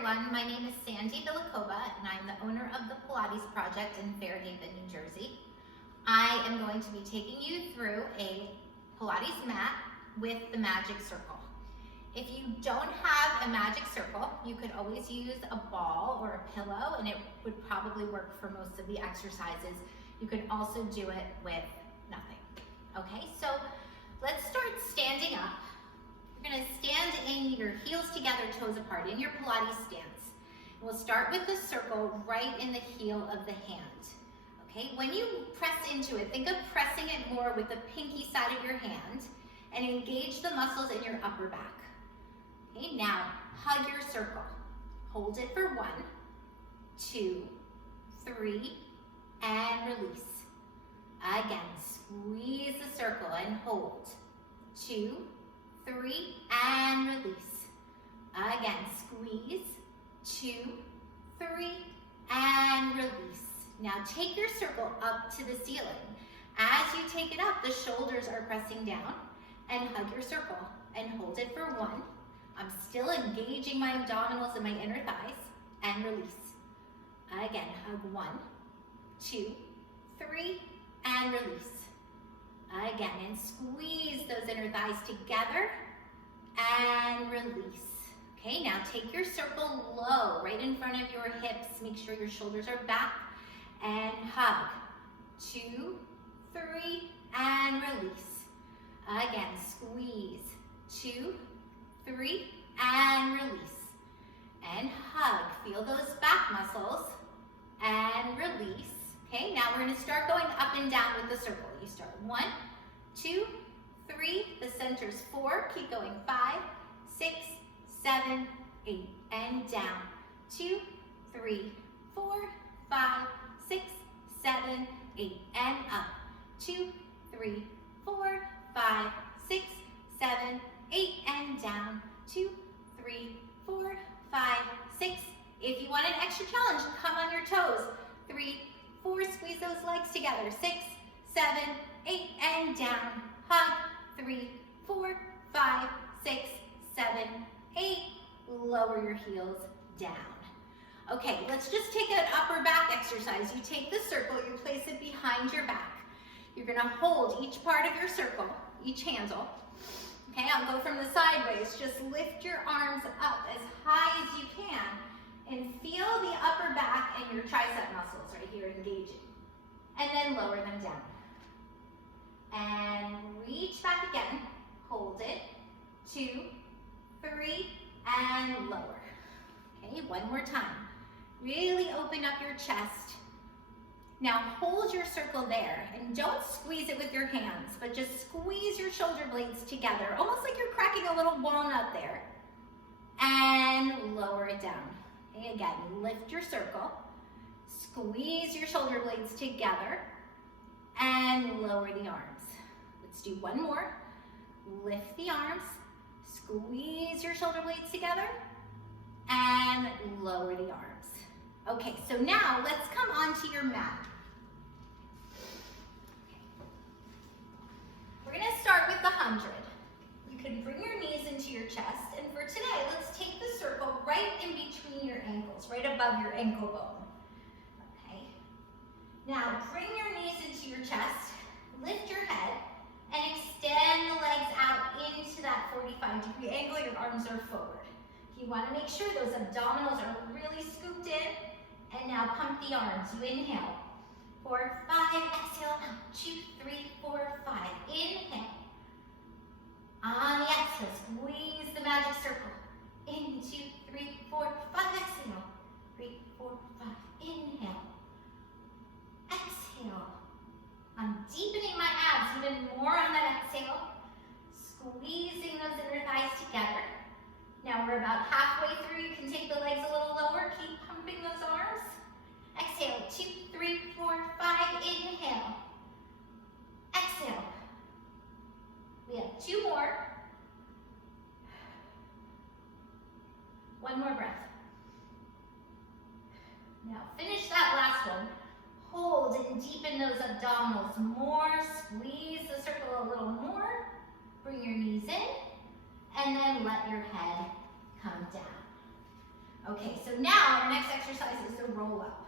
everyone, my name is Sandi and I'm the owner of the Pilates Project in Fairhaven, New Jersey. I am going to be taking you through a Pilates mat with the magic circle. If you don't have a magic circle, you could always use a ball or a pillow and it would probably work for most of the exercises. You can also do it with nothing. Okay, so let's start standing up. You're gonna stand in your heels together, toes apart, in your Pilates stance. We'll start with the circle right in the heel of the hand. Okay, when you press into it, think of pressing it more with the pinky side of your hand and engage the muscles in your upper back. Okay, now hug your circle. Hold it for 1, 2, 3, and release. Again, squeeze the circle and hold. 2, 3, and release. Again, squeeze. 2, 3, and release. Now take your circle up to the ceiling. As you take it up, the shoulders are pressing down, and hug your circle and hold it for 1. I'm still engaging my abdominals and my inner thighs, and release. Again, hug 1, 2, 3, and release. Again, and squeeze those inner thighs together and release. Okay, now take your circle low, right in front of your hips. Make sure your shoulders are back and hug. 2, 3, and release. Again, squeeze. 2, 3, and release. And hug. Feel those back muscles and release. Okay, now we're going to start going up and down with the circle. You start 1, 2, 3, the center's 4, keep going 5, 6, 7, 8, and down. 2, 3, 4, 5, 6, 7, 8, and up. 2, 3, 4, 5, 6, 7, 8, and down. 2, 3, 4, 5, 6. If you want an extra challenge, come on your toes. 3, 4, squeeze those legs together. 6, 7, 8, and down. Hug. 3, 4, 5, 6, 7, 8. Lower your heels down. Okay, let's just take an upper back exercise. You take the circle, you place it behind your back. You're gonna hold each part of your circle, each handle. Okay, I'll go from the sideways. Just lift your arms up as high as you can and feel the upper back and your tricep muscles right here engaging. And then lower them down. And reach back again. Hold it. 2, 3, and lower. Okay, one more time. Really open up your chest. Now hold your circle there and don't squeeze it with your hands, but just squeeze your shoulder blades together, almost like you're cracking a little walnut there. And lower it down. Okay, again, lift your circle, squeeze your shoulder blades together, and lower the arms. Let's do one more. Lift the arms, squeeze your shoulder blades together, and lower the arms. Okay, so now let's come onto your mat. We're gonna start with the 100. You can bring your knees into your chest, and for today, let's take the circle right in between your ankles, right above your ankle bone. Okay. Now, bring your knees into your chest, lift your head, and extend the legs out into that 45-degree angle. Your arms are forward. You wanna make sure those abdominals are really scooped in, and now pump the arms. You inhale. 4, 5, exhale out. 2, 3, 4, 5. Inhale. On the exhale, squeeze the magic circle. In, 2, 3, 4, 5, exhale. 3, 4, 5, inhale. Exhale. I'm deepening my abs even more on that exhale. Squeezing those inner thighs together. Now we're about halfway through. You can take the legs a little lower. Keep pumping those arms. Exhale, 2, 3, 4, 5, inhale. Exhale. We have 2 more. One more breath. Now finish that last one. Hold and deepen those abdominals more. Squeeze the circle a little more. Bring your knees in. And then let your head come down. Okay, so now our next exercise is the roll up.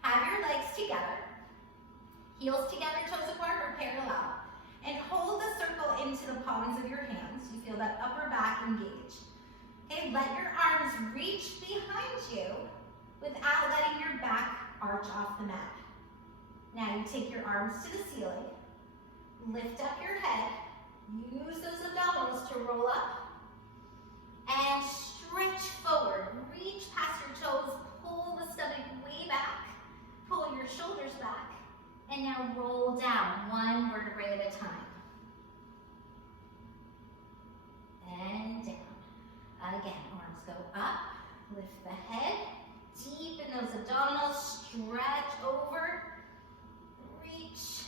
Have your legs together, heels together, toes apart or parallel, and hold the circle into the palms of your hands. You feel that upper back engage. Okay, let your arms reach behind you without letting your back arch off the mat. Now you take your arms to the ceiling, lift up your head, use those abdominals to roll up, and stretch forward. Reach past your toes, pull the stomach way back, pull your shoulders back, and now roll down, one vertebrae at a time. And down. Again, arms go up, lift the head, deepen those abdominals, stretch over, reach,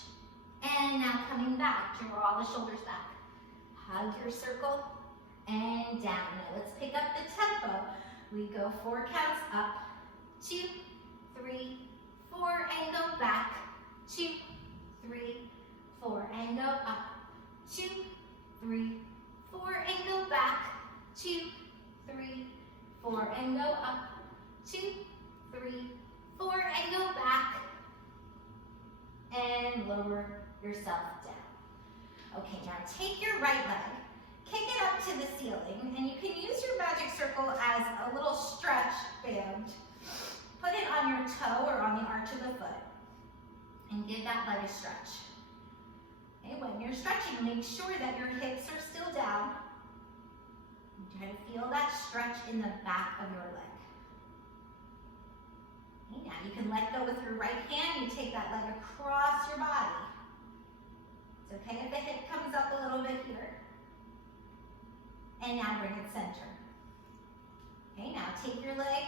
and now coming back, draw the shoulders back. Hug your circle, and down. Now let's pick up the tempo. We go 4 counts up, 2, 3, 4, and go back, 2, 3, 4, and go up, 2, 3, 4, and go back, 2, 3, 4, and go up, 2, 3, 4, and go back, and lower yourself down. Okay, now take your right leg, kick it up to the ceiling, and you can use your magic circle as a little stretch band. Put it on your toe or on the arch of the foot, and give that leg a stretch. Okay, when you're stretching, make sure that your hips are still down. Try to feel that stretch in the back of your leg. Okay, now you can let go with your right hand. You take that leg across your body. It's okay if the hip comes up a little bit here. And now bring it center. Okay, now take your leg,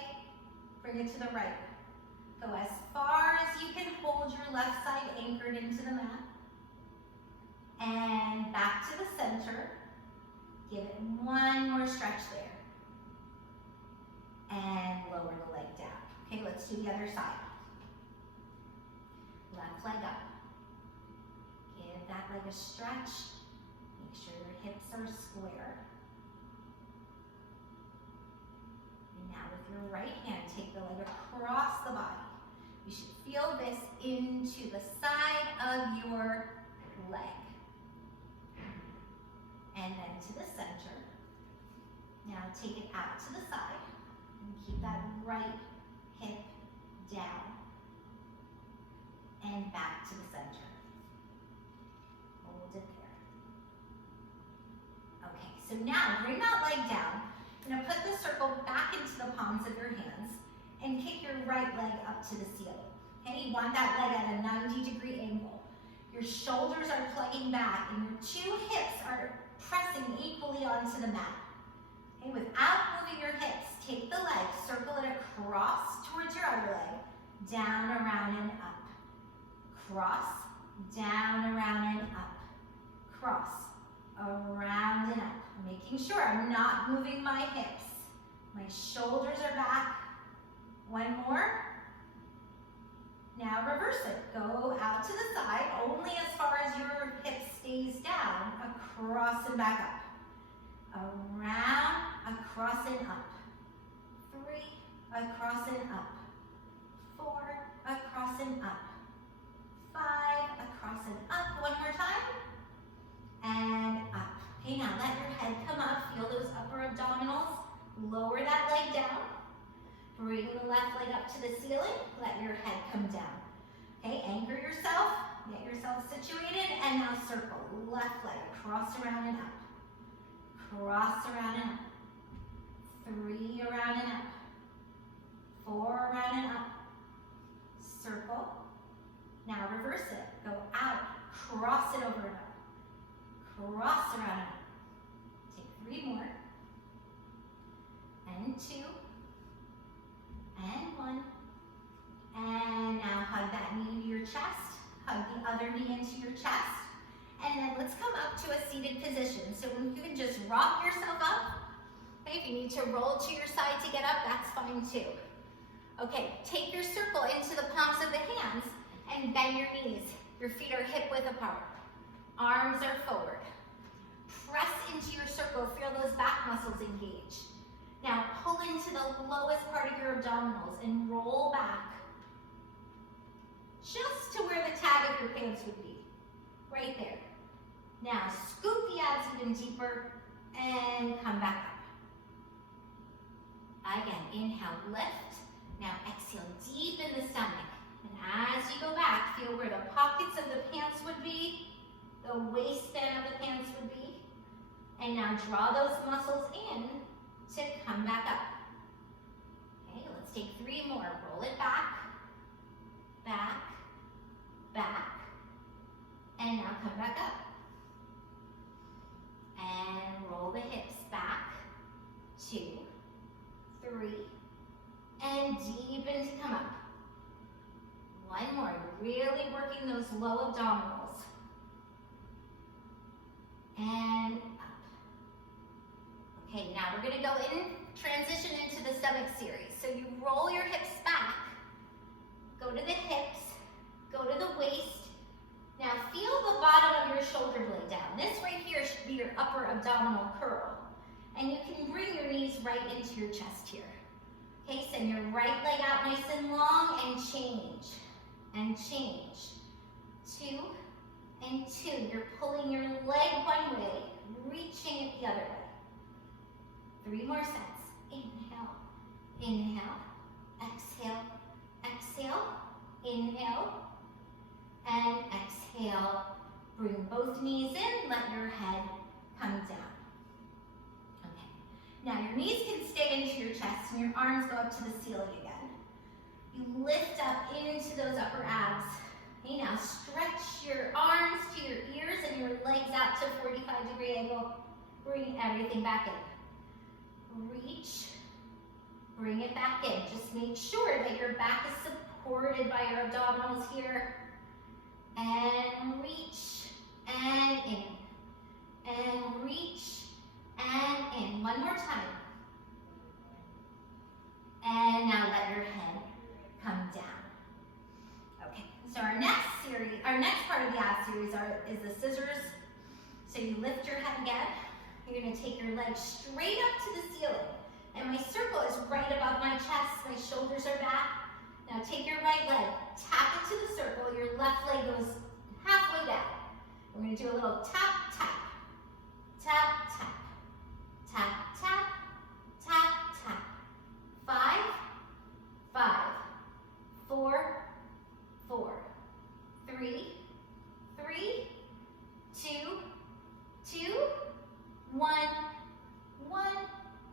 bring it to the right. Go as far as you can hold your left side anchored into the mat. And back to the center. Give it one more stretch there. And lower the leg down. Okay, let's do the other side. Left leg up. Give that leg a stretch. Make sure your hips are square. And now with your right hand, take the leg across the body. You should feel this into the side of your leg. And then to the center. Now take it out to the side and keep that right hip down and back to the center. Hold it there. Okay, so now bring that leg down. You're gonna put the circle back into the palms of your hands and kick your right leg up to the ceiling. Okay, you want that leg at a 90-degree angle. Your shoulders are plugging back and your 2 hips are pressing equally onto the mat. Okay, without moving your hips, take the leg, circle it across towards your other leg, down, around, and up. Cross, down, around, and up. Cross, around, and up. Making sure I'm not moving my hips. My shoulders are back. One more. Now reverse it. Go out to the side, only as far as your hip stays down, across and back up. Around, across and up. 3, across and up. 4, across and up. 5, across and up. One more time. And up. Okay, now let your head come up. Feel those upper abdominals. Lower that leg down. Bring the left leg up to the ceiling. Let your head come down. Okay, anchor yourself. Get yourself situated. And now circle. Left leg across, around, and up. Cross, around, and up. 3, around, and up. 4, around, and up. Circle. Now reverse it. Go out. Cross it over and up. Cross, around, and up. Take 3 more. And 2. And 1. And now hug that knee to your chest. Hug the other knee into your chest. And then let's come up to a seated position. So you can just rock yourself up. Okay, if you need to roll to your side to get up, that's fine too. Okay, take your circle into the palms of the hands and bend your knees. Your feet are hip width apart. Arms are forward. Press into your circle. Feel those back muscles engage. Now pull into the lowest part of your abdominals and roll back just to where the tag of your pants would be, right there. Now scoop the abs even deeper and come back up. Again, inhale, lift. Now exhale, deep in the stomach. And as you go back, feel where the pockets of the pants would be, the waistband of the pants would be. And now draw those muscles in to come back up. Okay, let's take 3 more. Roll it back, back, back, and now come back up. And roll the hips back, 2, 3, and deepen to come up. 1 more, really working those low abdominals. And up. Okay, now we're gonna go in, transition into the stomach series. So you roll your hips back, go to the hips, go to the waist. Now feel the bottom of your shoulder blade down. This right here should be your upper abdominal curl. And you can bring your knees right into your chest here. Okay, send your right leg out nice and long and change. And change. 2 and 2. You're pulling your leg one way, reaching it the other way. 3 more sets. Inhale, inhale, exhale, exhale, inhale, and exhale. Bring both knees in, let your head come down. Okay. Now your knees can stay into your chest and your arms go up to the ceiling again. You lift up into those upper abs. Okay, now stretch your arms to your ears and your legs out to 45-degree angle. Bring everything back in. Reach, bring it back in. Just make sure that your back is supported by your abdominals here. And reach, and in. And reach, and in. 1 more time. And now let your head come down. Okay, so our next part of the ab series is the scissors. So you lift your head again. You're gonna take your legs straight up to the ceiling. And my circle is right above my chest, my shoulders are back. Now take your right leg, tap it to the circle, your left leg goes halfway down. We're gonna do a little tap, tap, tap, tap, tap, tap, tap, tap. 5, 5, 4, 4, 3, 3, 2, 2, 1, 1,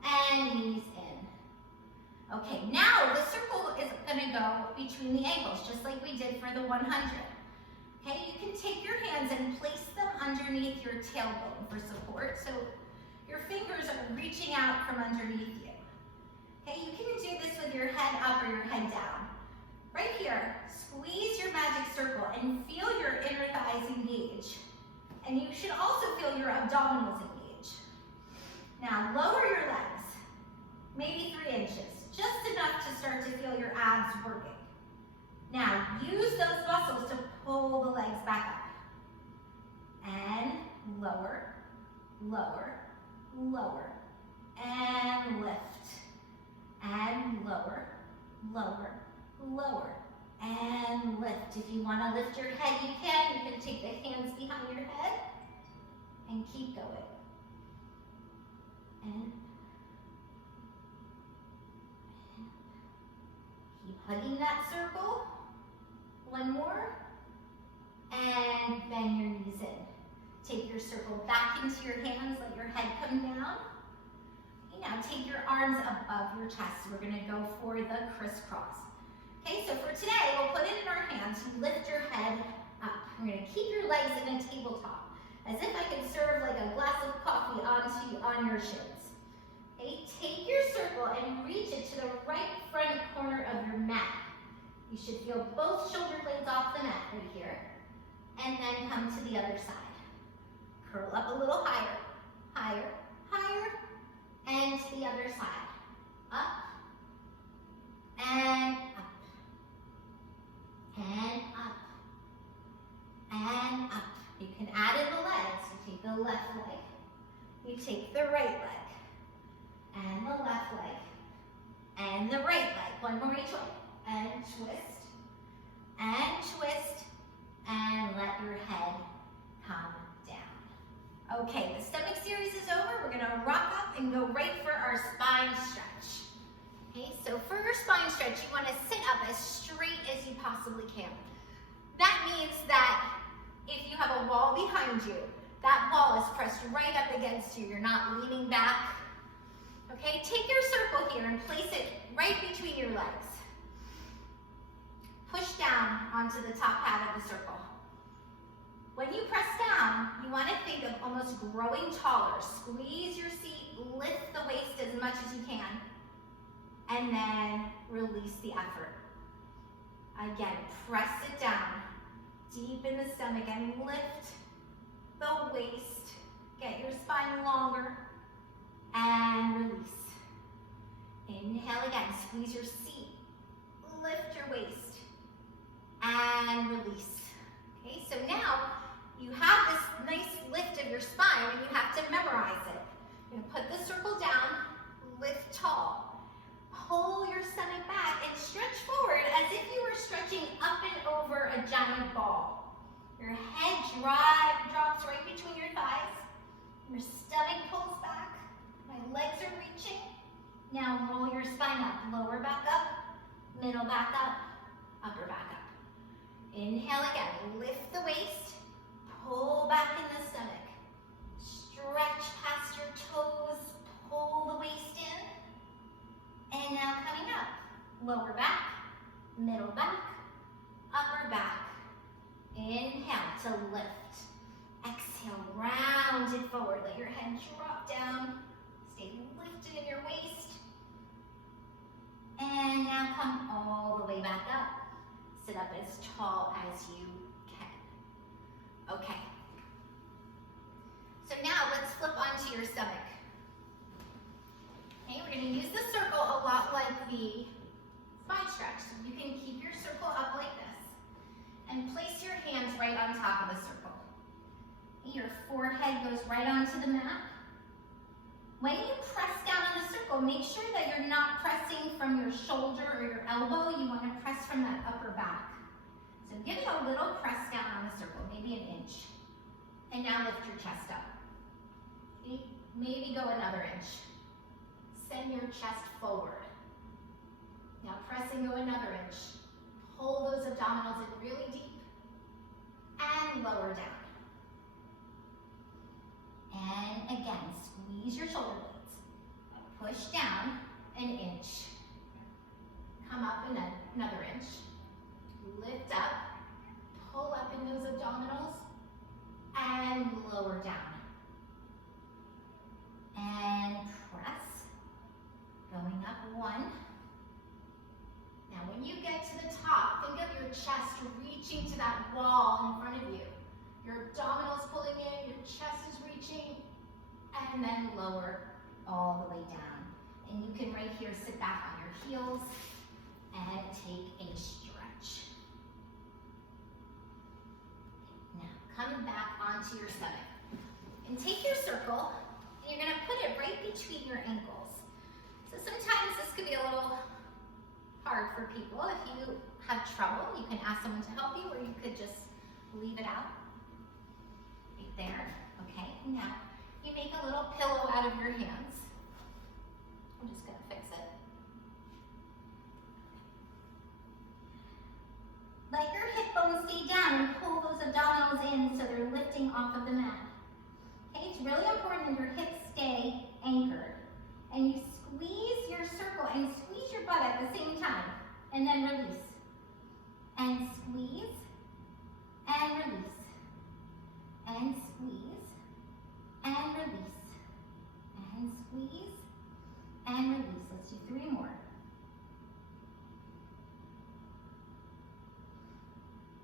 and knees in. Okay, now the circle is gonna go between the ankles, just like we did for the 100. Okay, you can take your hands and place them underneath your tailbone for support, so your fingers are reaching out from underneath you. Okay, you can do this with your head up or your head down. Right here, squeeze your magic circle and feel your inner thighs engage. And you should also feel your abdominals engage. Now lower your legs, maybe 3 inches, just enough to start to feel your abs working. Now use those muscles to pull the legs back up. And lower, lower, lower, and lift. And lower, lower, lower, and lift. If you want to lift your head, you can. You can take the hands behind your head and keep going. And keep hugging that circle. 1 more. And bend your knees in. Take your circle back into your hands, let your head come down. Now take your arms above your chest. We're gonna go for the crisscross. Okay, so for today, we'll put it in our hands. You lift your head up. We're gonna keep your legs in a tabletop, as if I could serve like a glass of coffee on your shins. Okay, take your circle and reach it to the right front corner of your mat. You should feel both shoulder blades off the mat right here. And then come to the other side. Curl up a little higher, higher, higher. And to the other side. Up, and up, and up, and up. You can add in the legs. You take the left leg, you take the right leg, and the left leg, And the right leg, one more each way. And twist, and let your head come down. Okay, the stomach series is over. We're gonna rock up and go right for our spine stretch. Okay, so for your spine stretch, you wanna sit up as straight as you possibly can. That means that if you have a wall behind you, that wall is pressed right up against you. You're not leaning back. Okay, take your circle here and place it right between your legs. Push down onto the top half of the circle. When you press down, you want to think of almost growing taller. Squeeze your seat, lift the waist as much as you can, and then release the effort. Again, press it down deep in the stomach and lift the waist. Get your spine longer and release. Inhale again, squeeze your seat, lift your waist and release. Okay, so now you have this nice lift of your spine and you have to memorize it. You're gonna put the circle down, lift tall, pull your stomach back and stretch forward as if you were stretching up and over a giant ball. Your head drops right between your thighs. Your stomach pulls back. My legs are reaching. Now roll your spine up. Lower back up, middle back up, upper back up. Inhale again. Lift the waist. Pull back in the stomach. Stretch past your toes. Pull the waist in. And now coming up. Lower back, middle back, upper back. Inhale to lift. Exhale, round it forward. Let your head drop down. Stay lifted in your waist. And now come all the way back up. Sit up as tall as you can. Okay. So now let's flip onto your stomach. Okay, we're going to use the circle a lot like the spine stretch. So you can keep your circle up like this and place your hands right on top of the circle. Your forehead goes right onto the mat. When you press down on the circle, make sure that you're not pressing from your shoulder or your elbow. You want to press from that upper back. So give it a little press down on the circle, maybe an inch. And now lift your chest up. Okay? Maybe go another inch. Send your chest forward. Now press and go another inch. Pull those abdominals in really deep. And lower down. And again, squeeze your shoulder blades. Push down an inch. Come up another inch. Lift up. Pull up in those abdominals. And lower down. And press. Going up one. Now when you get to the top, think of your chest reaching to that wall in front of you. Your abdominals pulling in, your chest is reaching, and then lower all the way down. And you can right here sit back on your heels and take a stretch. Now come back onto your stomach. And take your circle, and you're gonna put it right between your ankles. So sometimes this could be a little hard for people. If you have trouble, you can ask someone to help you, or you could just leave it out. Right there, okay. Now, you make a little pillow out of your hands. I'm just gonna fix it. Let your hip bones stay down and pull those abdominals in so they're lifting off of the mat. Okay, it's really important that your hips stay anchored. And you squeeze your circle and squeeze your butt at the same time. And then release. And squeeze. And release. And squeeze. And release. And squeeze. And release. Let's do 3 more.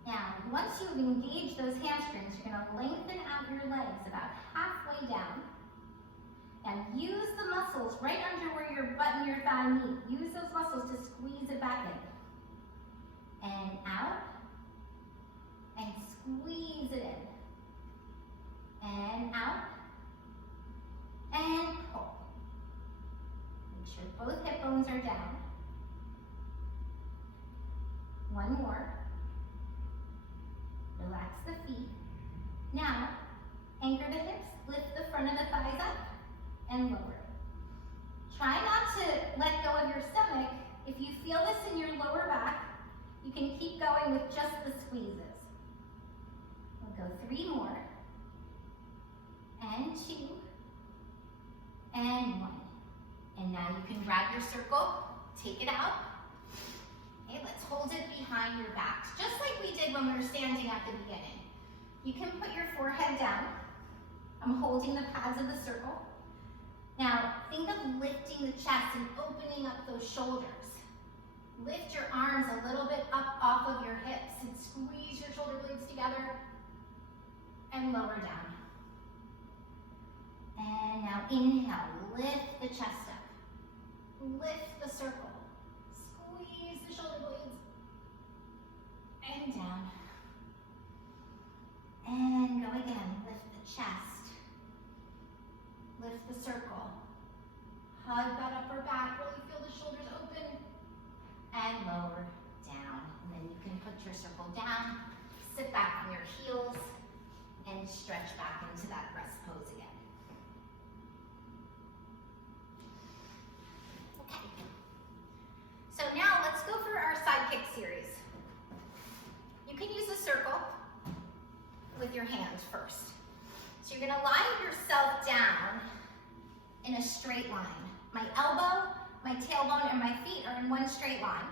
Now, once you've engaged those hamstrings, you're going to lengthen out your legs about halfway down. And use the muscles right under where your butt and your thigh meet. Use those muscles to squeeze it back in. And out. And squeeze it in. And out. And pull. Make sure both hip bones are down. One more. Relax the feet. Now, anchor the hips, lift the front of the thighs up, and lower. Try not to let go of your stomach. If you feel this in your lower back, you can keep going with just the squeezes. We'll go 3 more, and 2, and 1. And now you can grab your circle, take it out. Okay, let's hold it behind your backs, just like we did when we were standing at the beginning. You can put your forehead down. I'm holding the pads of the circle. Now, think of lifting the chest and opening up those shoulders. Lift your arms a little bit up off of your hips and squeeze your shoulder blades together and lower down. And now inhale, lift the chest up. Lift the circle. Squeeze the shoulder blades and down. And go again, lift the chest. Lift the circle. Hug that upper back, really feel the shoulders open. And lower down. And then you can put your circle down, sit back on your heels, and stretch back into that rest pose again. Okay. So now let's go for our side kick series. You can use a circle with your hands first. So you're gonna lie yourself down in a straight line. My elbow, my tailbone, and my feet are in one straight line.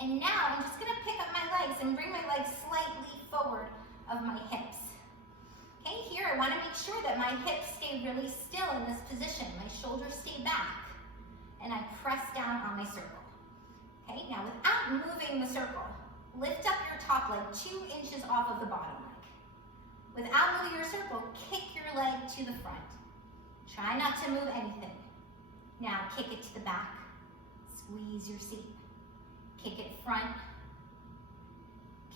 And now I'm just gonna pick up my legs and bring my legs slightly forward of my hips. Okay, here I wanna make sure that my hips stay really still in this position. My shoulders stay back. And I press down on my circle. Okay, now without moving the circle, lift up your top leg 2 inches off of the bottom leg. Without moving your circle, kick your leg to the front. Try not to move anything. Now kick it to the back. Squeeze your seat. Kick it front.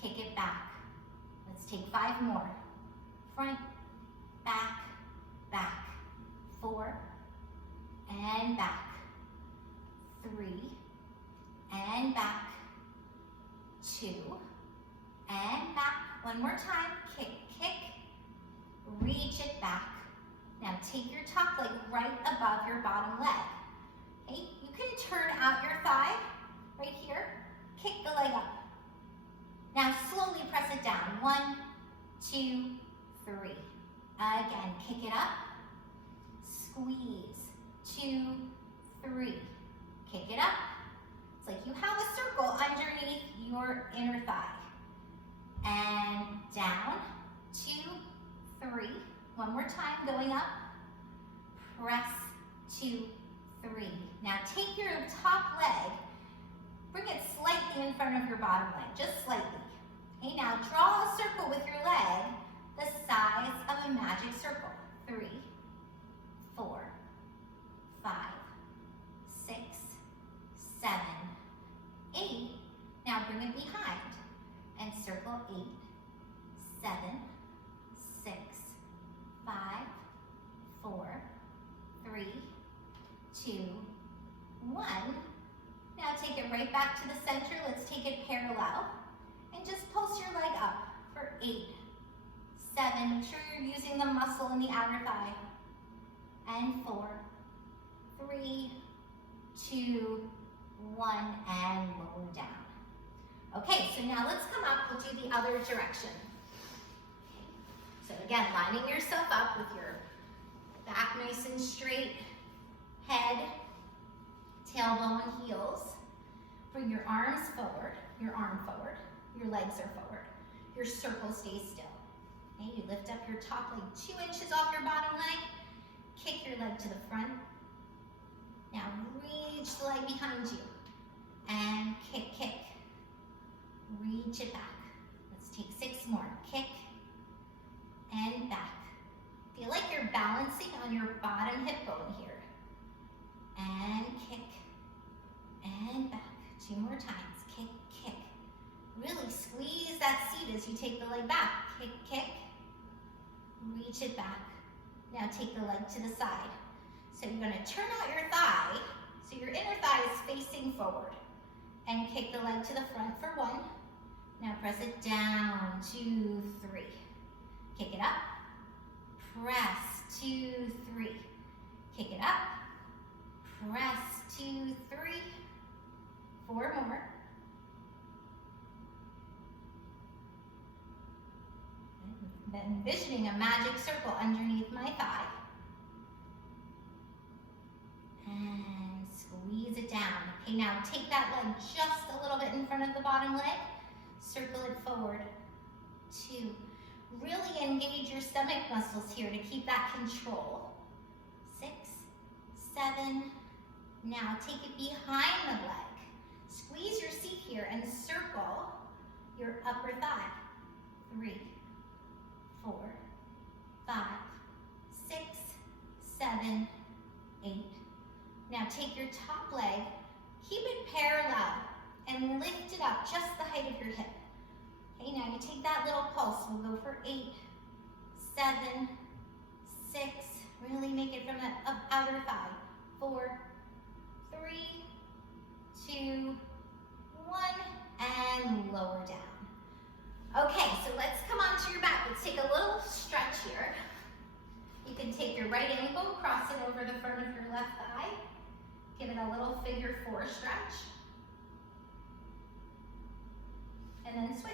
Kick it back. Let's take 5 more. Front, back, back. 4, and back. 3, and back. 2, and back. One more time. Kick, kick. Reach it back. Now take your top leg right above your bottom leg. Okay, you can turn out your thigh right here. Kick the leg up. Now slowly press it down. 1, 2, 3. Again, kick it up. Squeeze. 2, 3. Kick it up. It's like you have a circle underneath your inner thigh. And down. 2, 3. One more time, going up. Press. 2, 3. Now take your top leg, bring it slightly in front of your bottom leg, just slightly. Okay, now draw a circle with your leg the size of a magic circle. 3, 4, 5, 6, 7, 8. Now bring it behind and circle 8, 7, 6, 5, 4, 3, 2, 1. Now take it right back to the center. Let's take it parallel. And just pulse your leg up for 8, 7. Make sure you're using the muscle in the outer thigh. And 4, 3, 2, 1, and lower down. Okay, so now let's come up. We'll do the other direction. Okay. So again, lining yourself up with your back nice and straight, head, tailbone, heels. Bring your arms forward, your arm forward, your legs are forward. Your circle stays still. Okay, you lift up your top leg 2 inches off your bottom leg, kick your leg to the front. Now reach the leg behind you and kick, kick. Reach it back. Let's take 6 more. Kick and back. Feel like you're balancing on your bottom hip bone here. And kick and back. 2 more times. Kick, kick. Really squeeze that seat as you take the leg back. Kick, kick. Reach it back. Now take the leg to the side. So you're going to turn out your thigh, so your inner thigh is facing forward. and kick the leg to the front for 1. Now press it down, 2, 3. Kick it up, press, 2, 3. Kick it up, press, 2, 3. 4 more. Envisioning a magic circle underneath my thigh. And squeeze it down. Okay, now take that leg just a little bit in front of the bottom leg. Circle it forward. 2. Really engage your stomach muscles here to keep that control. 6, 7. Now take it behind the leg. Squeeze your seat here and circle your upper thigh. 3, 4, 5, 6, 7, 8. Now take your top leg, keep it parallel, and lift it up just the height of your hip. Okay, now you take that little pulse. We'll go for 8, 7, 6. Really make it from the outer thigh. 4, 3, 2, 1, and lower down. Okay, so let's come onto your back. Let's take a little stretch here. You can take your right ankle, cross it over the front of your left thigh. Give it a little figure 4 stretch. And then switch.